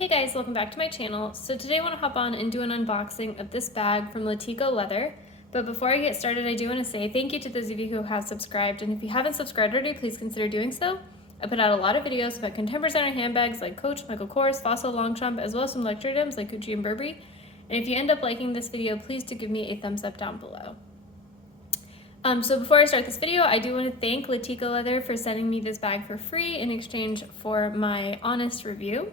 Hey guys, welcome back to my channel. So today I want to hop on and do an unboxing of this bag from Latico leather. But before I get started, I do want to say thank you to those of you who have subscribed. And if you haven't subscribed already, please consider doing so. I put out a lot of videos about contemporary designer handbags like Coach, Michael Kors, Fossil, Longchamp, as well as some luxury items like Gucci and Burberry. And if you end up liking this video, please do give me a thumbs up down below. So before I start this video, I do want to thank Latico Leather for sending me this bag for free in exchange for my honest review.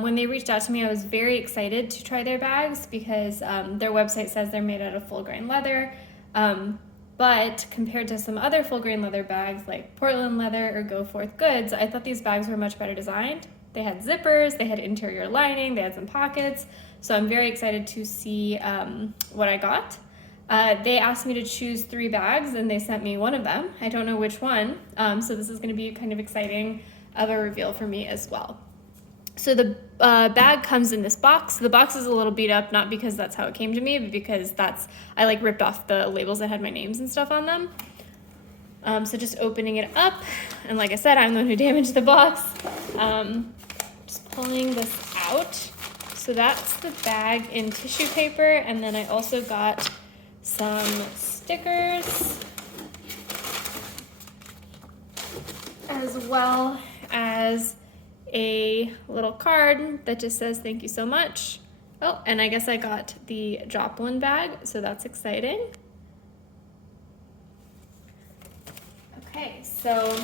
When they reached out to me, I was very excited to try their bags because their website says they're made out of full grain leather. But compared to some other full grain leather bags like Portland leather or Go Forth goods, I thought these bags were much better designed. They had zippers, they had interior lining, they had some pockets. So I'm very excited to see what I got. They asked me to choose 3 bags and they sent me one of them. I don't know which one. So this is going to be kind of exciting of a reveal for me as well. So the bag comes in this box. The box is a little beat up, not because that's how it came to me, but because I like ripped off the labels that had my names and stuff on them. So just opening it up, and like I said, I'm the one who damaged the box. Just pulling this out. So that's the bag in tissue paper, and then I also got some stickers, as well as a little card that just says thank you so much. Oh, and I guess I got the Joplin bag, so that's exciting. Okay, so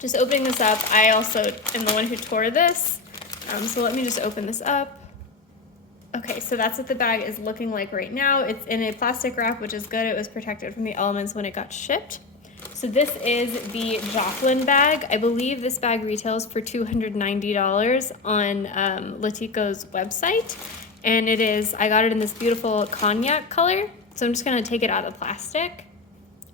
just opening this up, I also am the one who tore this, so let me just open this up. Okay, so that's what the bag is looking like right now. It's in a plastic wrap, which is good. It was protected from the elements when it got shipped. So this is the Joplin bag. I believe this bag retails for $290 on Latico's website. And I got it in this beautiful cognac color. So I'm just gonna take it out of the plastic.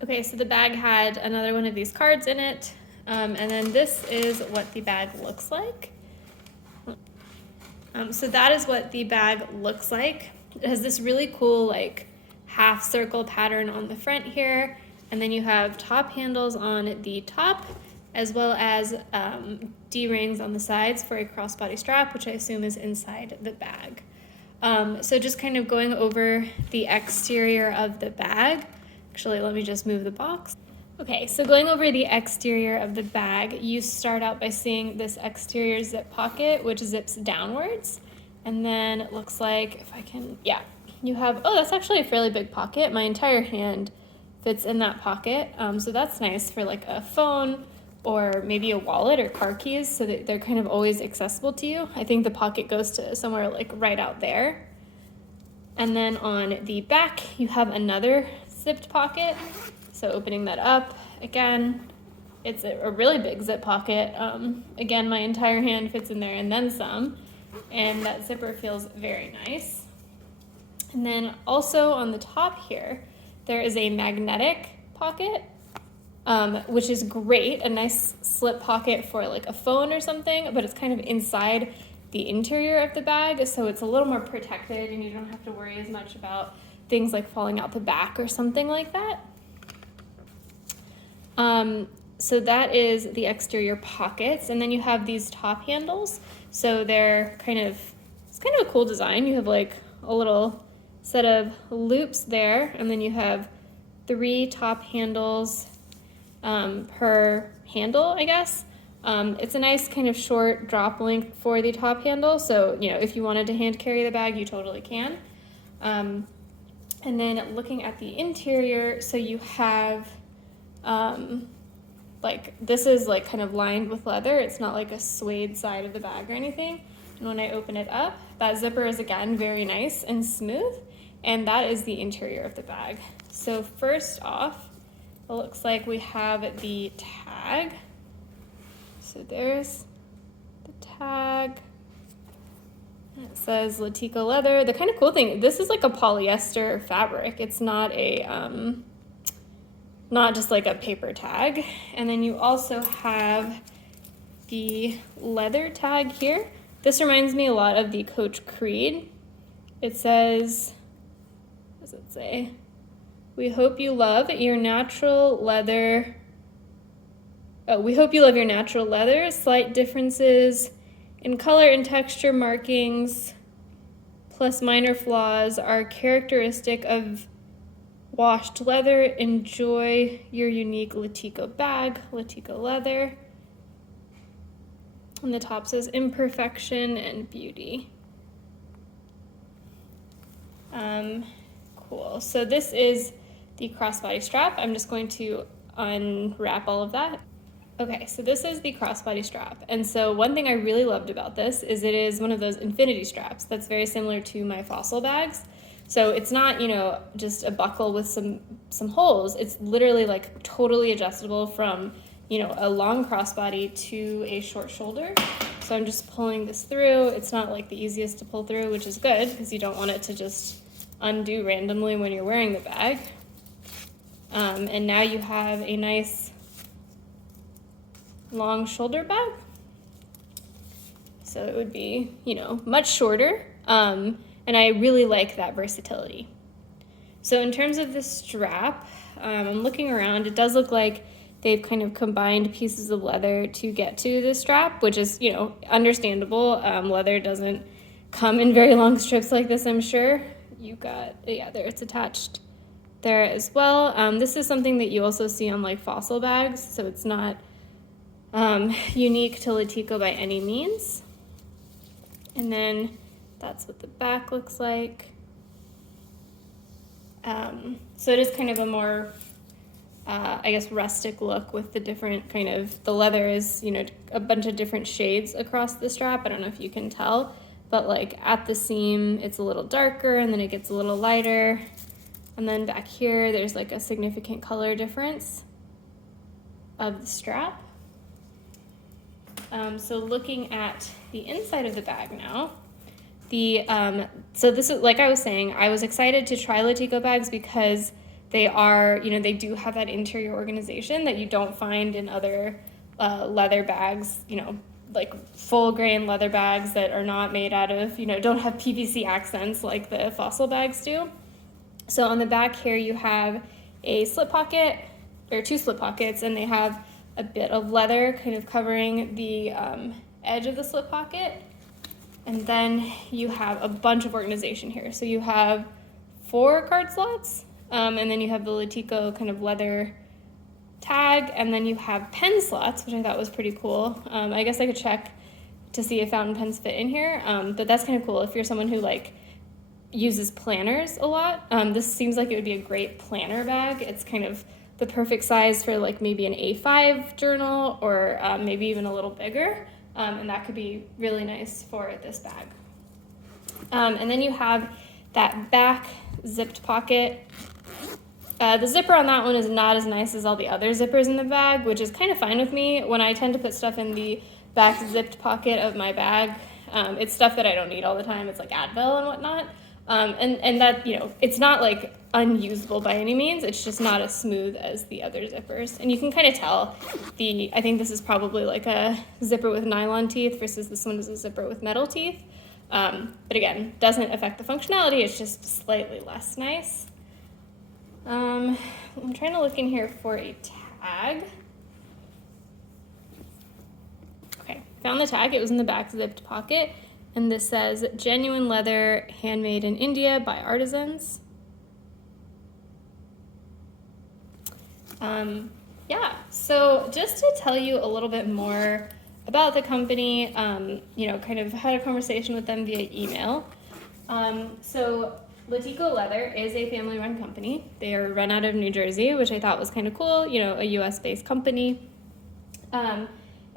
Okay, so the bag had another one of these cards in it. And then this is what the bag looks like. So that is what the bag looks like. It has this really cool like half circle pattern on the front here. And then you have top handles on the top, as well as D-rings on the sides for a crossbody strap, which I assume is inside the bag. So just kind of going over the exterior of the bag. Actually, let me just move the box. Okay, so going over the exterior of the bag, you start out by seeing this exterior zip pocket, which zips downwards. And then it looks like, if I can, yeah, you have, oh, that's actually a fairly big pocket. My entire hand fits in that pocket, so that's nice for like a phone or maybe a wallet or car keys, so that they're kind of always accessible to you. I think the pocket goes to somewhere like right out there. And then on the back, you have another zipped pocket. So opening that up, again, it's a really big zip pocket. Again, my entire hand fits in there and then some, and that zipper feels very nice. And then also on the top here, there is a magnetic pocket, which is great, a nice slip pocket for like a phone or something, but it's kind of inside the interior of the bag, so it's a little more protected and you don't have to worry as much about things like falling out the back or something like that. So that is the exterior pockets, and then you have these top handles. So it's kind of a cool design. You have like a little set of loops there, and then you have 3 top handles per handle, I guess. It's a nice kind of short drop length for the top handle, so you know, if you wanted to hand carry the bag, you totally can. And then looking at the interior, so you have like, this is like kind of lined with leather. It's not like a suede side of the bag or anything. And when I open it up, that zipper is again very nice and smooth. And that is the interior of the bag. So first off, it looks like we have the tag. So there's the tag. It says Latico leather. The kind of cool thing, this is like a polyester fabric. It's not not just like a paper tag. And then you also have the leather tag here. This reminds me a lot of the Coach Creed. It says, what does it say? We hope you love your natural leather. Oh, we hope you love your natural leather. Slight differences In color and texture markings, plus minor flaws are characteristic of washed leather. Enjoy your unique Latico bag, Latico leather. And the top says imperfection and beauty. Cool. So this is the crossbody strap. I'm just going to unwrap all of that. Okay, so this is the crossbody strap. And so one thing I really loved about this is it is one of those infinity straps that's very similar to my Fossil bags. So it's not, you know, just a buckle with some holes. It's literally like totally adjustable from, you know, a long crossbody to a short shoulder. So I'm just pulling this through. It's not like the easiest to pull through, which is good because you don't want it to just undo randomly when you're wearing the bag. And now you have a nice long shoulder bag. So it would be, you know, much shorter. And I really like that versatility. So in terms of the strap, I'm looking around. It does look like they've kind of combined pieces of leather to get to the strap, which is, you know, understandable. Leather doesn't come in very long strips like this, I'm sure. You got, yeah, there it's attached there as well. This is something that you also see on like Fossil bags, so it's not unique to Latico by any means. And then that's what the back looks like. So it is kind of a more, I guess, rustic look with the different kind of, the leather is, you know, a bunch of different shades across the strap. I don't know if you can tell, but like at the seam, it's a little darker and then it gets a little lighter. And then back here, there's like a significant color difference of the strap. So looking at the inside of the bag now, so this is, like I was saying, I was excited to try Latico bags because they are, you know, they do have that interior organization that you don't find in other leather bags, you know, like full grain leather bags that are not made out of, you know, don't have PVC accents like the Fossil bags do. So on the back here you have a slip pocket, or two slip pockets, and they have a bit of leather kind of covering the edge of the slip pocket. And then you have a bunch of organization here. So you have 4 card slots, and then you have the Latico kind of leather tag, and then you have pen slots, which I thought was pretty cool. I guess I could check to see if fountain pens fit in here, but that's kind of cool if you're someone who like uses planners a lot. This seems like it would be a great planner bag. It's kind of the perfect size for like maybe an A5 journal, or maybe even a little bigger, and that could be really nice for this bag. And then you have that back zipped pocket. The zipper on that one is not as nice as all the other zippers in the bag, which is kind of fine with me. When I tend to put stuff in the back zipped pocket of my bag, it's stuff that I don't need all the time. It's like Advil and whatnot. And that, you know, it's not like unusable by any means. It's just not as smooth as the other zippers. And you can kind of tell I think this is probably like a zipper with nylon teeth versus this one is a zipper with metal teeth. But again, doesn't affect the functionality. It's just slightly less nice. I'm trying to look in here for a tag. Okay, found the tag. It was in the back zipped pocket. And this says, genuine leather, handmade in India by artisans. Yeah, so just to tell you a little bit more about the company, you know, kind of had a conversation with them via email. So Latico Leather is a family-run company. They are run out of New Jersey, which I thought was kind of cool, you know, a US-based company.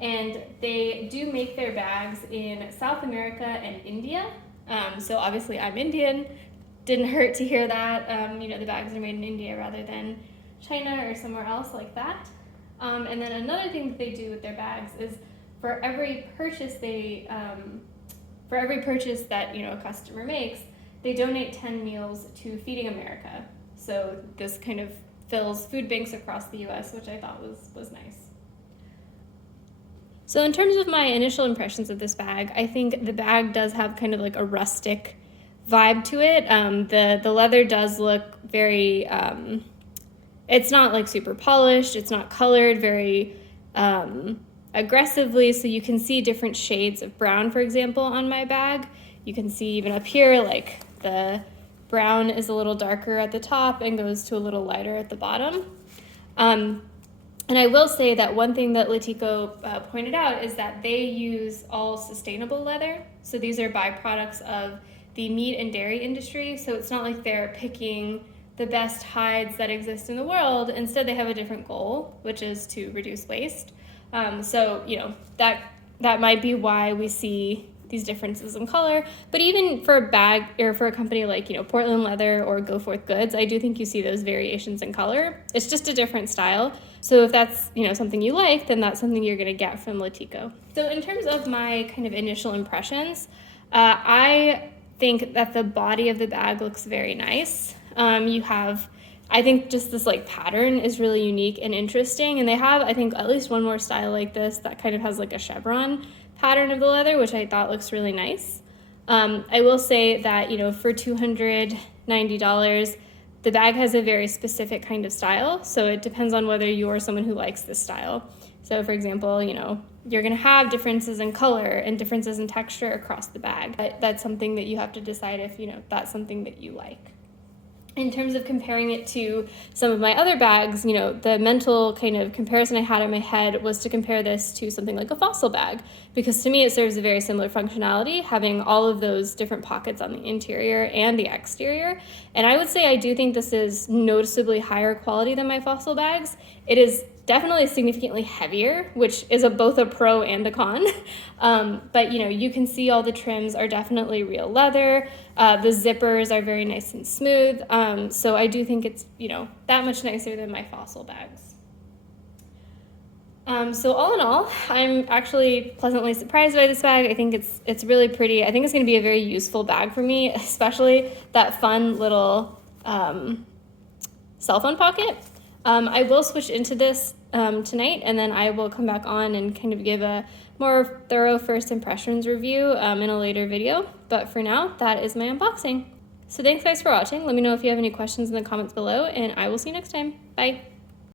And they do make their bags in South America and India. So obviously I'm Indian. Didn't hurt to hear that. You know, the bags are made in India rather than China or somewhere else like that. And then another thing that they do with their bags is for every purchase that, you know, a customer makes, they donate 10 meals to Feeding America. So this kind of fills food banks across the US, which I thought was nice. So in terms of my initial impressions of this bag, I think the bag does have kind of like a rustic vibe to it. The leather does look very, it's not like super polished, it's not colored, very, aggressively, so you can see different shades of brown, for example, on my bag. You can see even up here, like the brown is a little darker at the top and goes to a little lighter at the bottom. And I will say that one thing that Latico pointed out is that they use all sustainable leather. So these are byproducts of the meat and dairy industry. So it's not like they're picking the best hides that exist in the world. Instead, they have a different goal, which is to reduce waste. So, you know, that might be why we see these differences in color. But even for a bag or for a company like, you know, Portland Leather or Go Forth Goods, I do think you see those variations in color. It's just a different style. So if that's, you know, something you like, then that's something you're going to get from Latico. So in terms of my kind of initial impressions, I think that the body of the bag looks very nice. You have, I think just this like pattern is really unique and interesting. And they have, I think, at least one more style like this that kind of has like a chevron pattern of the leather, which I thought looks really nice. I will say that, you know, for $290, the bag has a very specific kind of style. So it depends on whether you're someone who likes this style. So for example, you know, you're going to have differences in color and differences in texture across the bag. But that's something that you have to decide if, you know, that's something that you like. In terms of comparing it to some of my other bags, you know, the mental kind of comparison I had in my head was to compare this to something like a Fossil bag, because to me it serves a very similar functionality, having all of those different pockets on the interior and the exterior. And I would say I do think this is noticeably higher quality than my Fossil bags. It is definitely significantly heavier, which is both a pro and a con. But you know, you can see all the trims are definitely real leather. The zippers are very nice and smooth. So I do think it's, you know, that much nicer than my Fossil bags. So all in all, I'm actually pleasantly surprised by this bag. I think it's really pretty. I think it's going to be a very useful bag for me, especially that fun little cell phone pocket. I will switch into this tonight, and then I will come back on and kind of give a more thorough first impressions review in a later video. But for now, that is my unboxing. So thanks guys for watching. Let me know if you have any questions in the comments below, and I will see you next time. Bye.